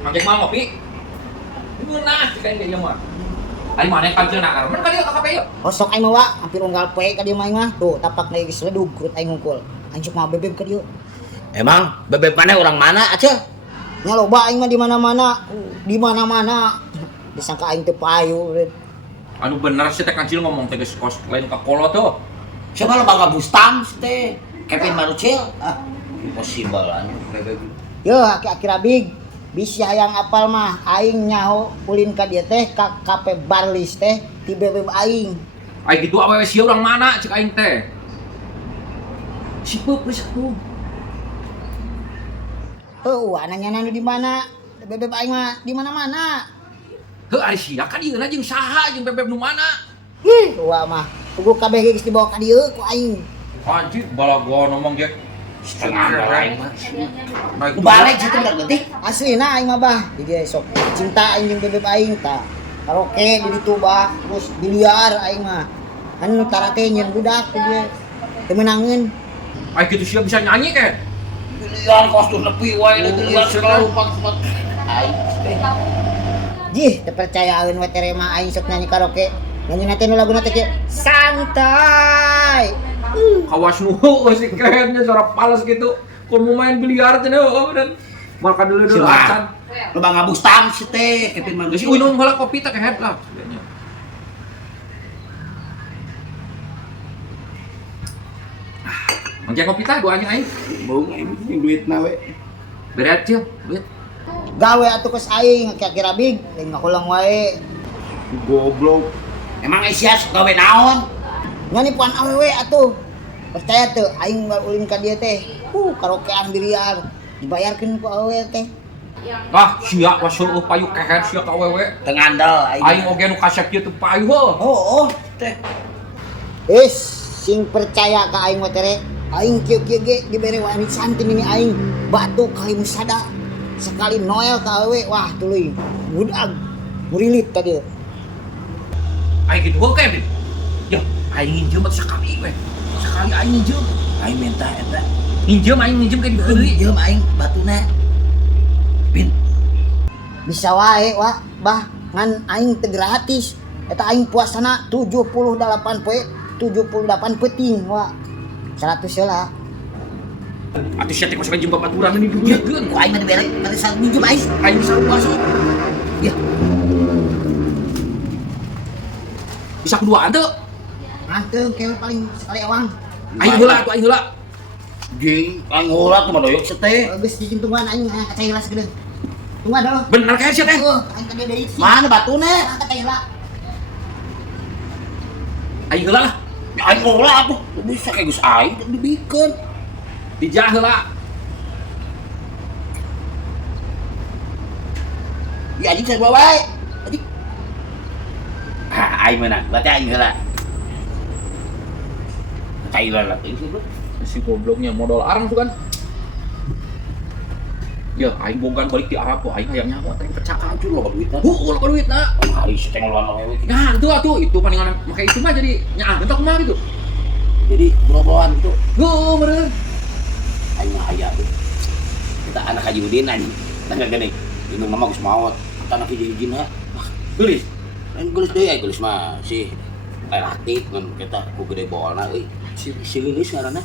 Ngajak mal ngopi. Beunah cika ieu mah. Ari mana yang panceuna karena kan dia KKP ya. Kosok aing mah wa, hampir unggal poe ka dieu mah aing mah. Tuh, tapak na geus ledug kurut aing ngungkul. Anjuk mah bebeb ka dieu. Emang bebek mana orang mana aja? Nya loba aing mah di mana-mana. Di mana-mana. Disangka aing teu payu. Anu bener sih teh kancil ngomong teh geus kos lain ka kolo tuh. Siapa lo bangga bustam teh? Kevin Marucil? Ah, impossible anu bebek. Yo, aki-aki rabig. Bisi hayang apal mah aing nyaho ulin ka dieu teh ka kape Barlis teh ti bebeb aing. Ai gitu awewe sia urang mana cek aing teh. Sipeup geus atuh. Heuh, ananya nanu di mana? Bebeb aing mah di mana-mana. Heuh ari sia ka dieuna jeung saha jeung bebeb nu mana? Wah mah, kudu kabeh geus dibawa ka dieu ku aing. Anjir balago ngomong ge Setengah lain mah. naik Balik situ bener geuting. Aslina aing mah bah, jadi sok cinta aing jeung bebeb aing tah. Karaoke di ditu bah, terus biliar aing mah. Anu tara teh nyeun budak teh dia. Teu meunangeun. ai gitu sia bisa nyanyi ke? Biliar kostum nepi wae nu biliar segala rupa tempat. Aing teh. Jih, teu percayaan we tere mah aing sok nyanyi karaoke. Nyanyi teh nu laguna teh santai. Kawas nu heueuh si kayaknya suara pales gitu. Kalau mau main biliar teh heueuh dan maka dulu acan. Lo bangga bustam sih teh Kevin Geus Marucil. uinung heula kopi teh kehet lah. Mangga kopi teh doanya aing. Bung ini duitna we. Beres cil, duit. Gawe atuh keus aing aki-aki rabig, lain ngakulang wae. Goblok. Emang Asia gawe naon? Nyanyi puan awewe atuh. Percaya teu aing ulin ka dieu teh. Karaokean biliar. Dibayarkeun ku awewe teh. Ah, sia was heueuh payu kehet sia ka awewe. Teu ngandel Aing oge nu kasep kieu teu payu heuh. Oh, teh. Is sing percaya ka aing mah tere. Aing kieu-kieu ge dibere wanita santin ini aing batu kali musada. Sekali noel ka awewe, wah tuluy. Budak. Murilit ka dieu. Aing gitu heuh Kevin. Ya, aing nginjem atuh sakali we. Sekali aing nginjem. Aing minta eta. Nginjem aing nginjem ka di heuli. Jeung aing batuna. Bin. Bisa wae wah, bah ngan aing teu gratis. Eta aing puasana 78 poe, 78 peuting wah. 100 heula. Atuh sia teh masuk jeung babaturan ini dugeun. Ku aing mah dibere barisan minjem aing. Aing sarua sih. Ya, Bisa keduaan teu. Anteng kewe paling sekali awang. Aing heula atuh aing heula. jeung aing ulah tuh mah doyok seteh. Geus dijintungan aing ka cai heula segede. Tunggu atuh. Bener kayak sia teh. Aing tadi dari sini. Mana batuna? Ka cai heula. Aing heula lah. Ya aing ulah atuh. Bisa kayak geus aing kan dibikeun. Dijah heula. Ya anjing sarua wae. Anjing. Aing menang. Berarti aing heula. Cai heula teh sih, Bro. Si gobloknya modal arang tuh kan. Ya, aing bogan balik di Arab tuh, aing hayang nyawa teh pecah Hancur loba duitna. loba duitna. Hari si teh ngeluaran wewe. Nah, itu atuh, itu paningan make itu mah jadi nyaah entak kumaha gitu. Jadi bro-broan gitu. Heuh, bener. Aing mah aya tuh. Kita anak Haji Udin anjing. Tangga gede. Ini mah geus maot. Tanah hiji-hijina. Geulis. Lain geus deui aya geus mah sih relatif ngan kita ku gede bolna euy. Si Lilis ngaranna.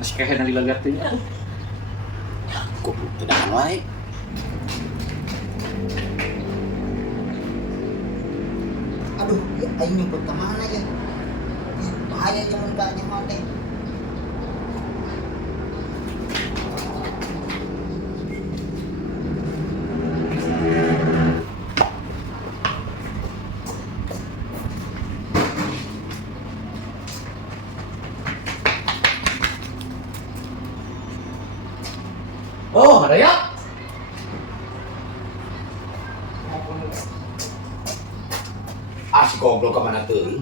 Masih kayak dari lagat teh atuh. Kok tedahan wae. Aduh, ya aing nyebut ke mana ya? Bahaya zaman ka nyaman teh. Oh, ada ya? Si goblok kemana tuh?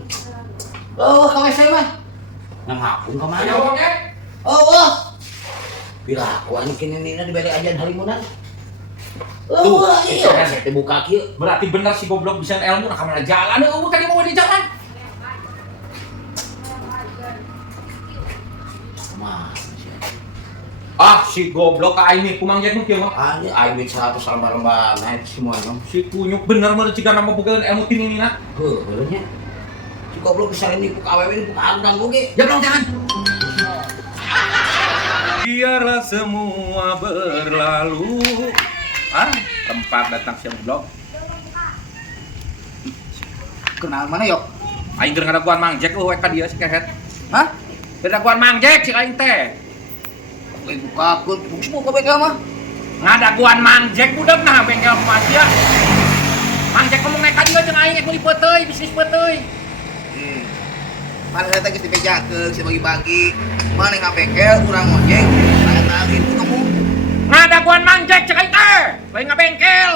Oh, ka WC mah. Nang ngapung kemana? Ayo, oke. Oh. Bila aku anjing ini diberi ajan halimunan. Oh, Itu kan saya buka kieu. Berarti bener si goblok bisa ilmu nah kamana jalan bukan dia mau di jalan. Mah. Ah, si goblok ka aing nih kumang jack nu kieu mah. Anjir, aing duit 100 lembar-lembar naik semua dong. Si kunyuk bener mah ciga nama bogaeun ilmu tininina. Heuh, nya. Si goblok bisa ini ku awewe ini buka andang oge. Jangan. Biarlah semua berlalu. Tempat datang siang goblok. Kenal mana yok? Aing keur ngadaguan Mang Jack we ka dieu si kehet. Hah? Ngadaguan Mang Jack si aing teh. Aing buka akun, semua ke bengkel mah. Ngadaguan Mang Jack budak nah bengkel kumaha sia. Mang Jack ngomong naik ka dieu jeung aing kudu peuteuy, bisnis peuteuy. Mana saya teh geus dibejakeun, si bagi-bagi. Mana yang bengkel urang ojek, saya tagih ku kamu. Ngadaguan Mang Jack cek aing teh, lain ngabengkel.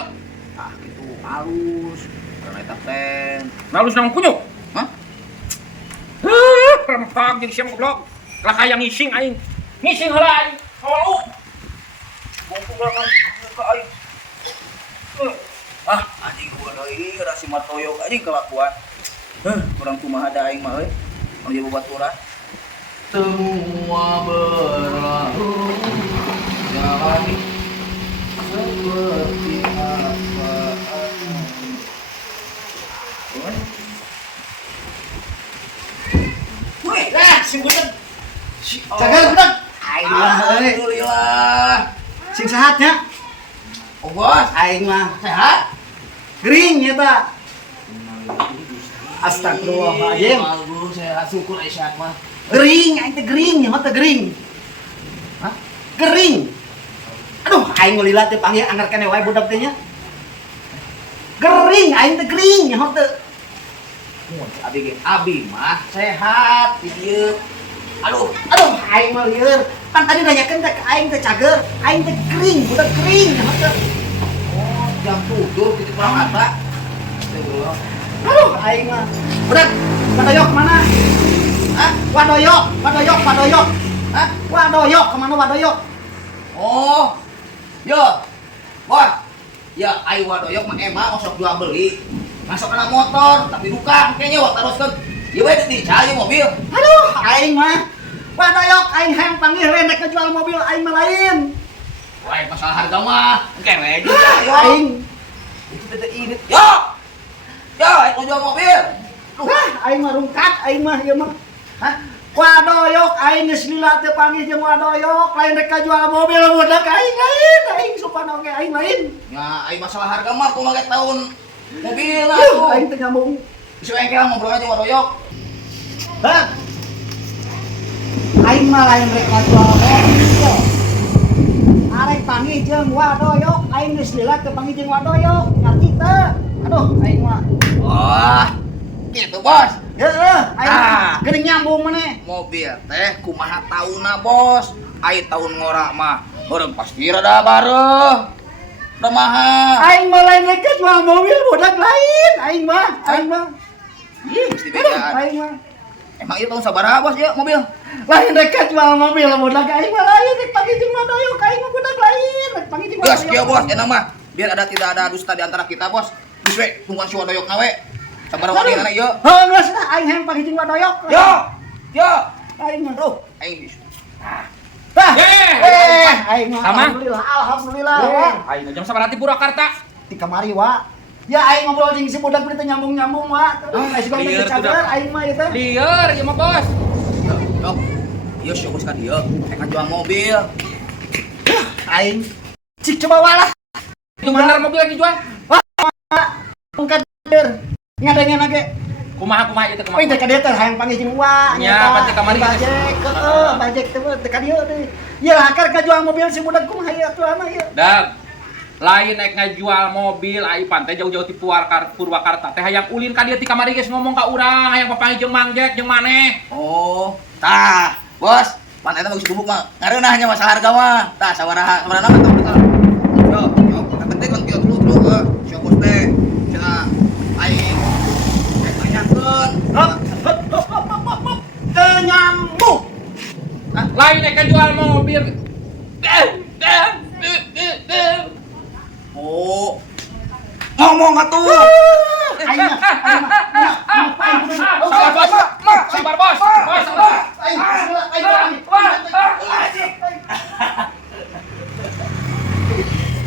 Ah, itu halus. Karena eta teh. Lalu senang kunyuk. Hah? Rempang jeung siang goblok. Lah aya ngising aing. Ngising heula aing. Halu. Bungkung banget muka aing. Anjing gua deui ada si Matoyok anjing kelakuan. Kurang kumaha da aing mah euy. Anu jeung babaturan. Semua berlalu. Jalani seperti apa adanya. Wih, sing budak. Jaga budak. Alhamdulillah. Sing sehatnya. Oh bos, Aing mah sehat? gering ya ta. Astagfirullahaladzim. Bagus, sehat syukur sehat mah. Gering, aing teh gering, ya mah teh gering. Hah? Gering. Aduh, aing ngelilat teh panggil anggarkan wae budak teh nya. Gering, aing teh gering, ya mah teh. Abi mah sehat di dieu. Aduh, aing mah lieur. Pan tadi nanyakeun teh ka aing teh cager, aing teh gering, budak gering, ya mah teh. Oh, jam 7 titik kurang kata. Astagfirullah. Aduh, aing mah. Budak, wadoyok mana? Hah? Wadoyok. Hah? Wadoyok, kemana wadoyok? Oh. Yo. Bos. Ya, ai wadoyok mah emang sok jual beli. Masuk kena motor, tapi duka kayaknya wak teruskeun. Ieu we di cai mobil. Aduh, aing mah. Wadoyok, aing hayang panggil rendek ngejual mobil aing mah lain. Wah, masalah harga mah kere juga yo. Aing. Itu teh ini. Yo. Yo, aku jual mobil. Aing mah rungkat, aing mah ieu mah. Hah? Wadoyok, aing geus lila teu panggih jeung wadoyok, lain rek jual mobil budak aing lain, aing supan oge aing lain. Ya, ai masalah harga mah kumaha tahun mobil lah Aing teh nyambung. Bisa engkel ngobrol aja wadoyok. Hah? Aing mah lain rek jual mobil. Arek panggih jeung wadoyok, aing geus lila teu panggih jeung wadoyok, ngarti teu? Aduh, aing mah. Wah, gitu bos. Heeh, aing geuning nyambung maneh. Mobil teh kumaha tauna bos. Ai tahun ngora mah urang pasti rada bareuh. Remaha. Aing mah lain rek jual mobil budak lain, aing mah. Ih, mesti beda. Aing mah. Emang ieu tahun sabaraha bos ya mobil? Lain rek jual mobil budak aing mah lain rek panggih jeung wadoyok, aing mah budak lain rek panggih jeung Gas wadoyok. kieu bos, enak mah. Biar tidak ada dusta di antara kita bos. Geus we tungguan si wadoyok na we. Sabaraha wadina ieu? Heuh, geus lah aing hayang panggih jeung wadoyok. Yo. Aing mah tuh. Aing Aing mah Sama? alhamdulillah. Aing jam sabaraha ti Purwakarta. Di kamari wa. Ya aing ngobrol jeung si budak teh nyambung-nyambung wa. Terus juga lieur teh cager aing mah ieu teh. Lieur ieu mah bos. Yo. Yo si bos ka dieu. Eka jual mobil. Aing cik coba walah. Itu bener mobil yang dijual. Mungkin ngadengen lagi. Kumaha ieu teh Oh, teh ka dieu teh hayang panggih jeung wa. Nya, pasti kamari bajek. Heeh, bajek teh ka dieu teh. Ieu lah keur ka jual mobil si budak kumaha ieu atuhana ieu. Dag. Lain naik ngajual mobil ai pantai jauh-jauh ti Purwakarta teh hayang ulin ka dieu ti kamari geus ngomong ka urang hayang papanggih jeung Mang Jack jeung maneh. Oh, tah, bos. Pan eta bagus bubuk mah. Ngareunah nya masalah harga mah. Tah sabaraha nama tah betul. Yo, yang penting kan kieu dulu ke si bos teh. Cenah aing tanyakeun. Teu nyambung. Lain naik ngajual mobil. Oh. Ngomong atuh. Aing Sabar bos. Bos.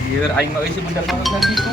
Anjir, aing mah euy si budak mah gitu.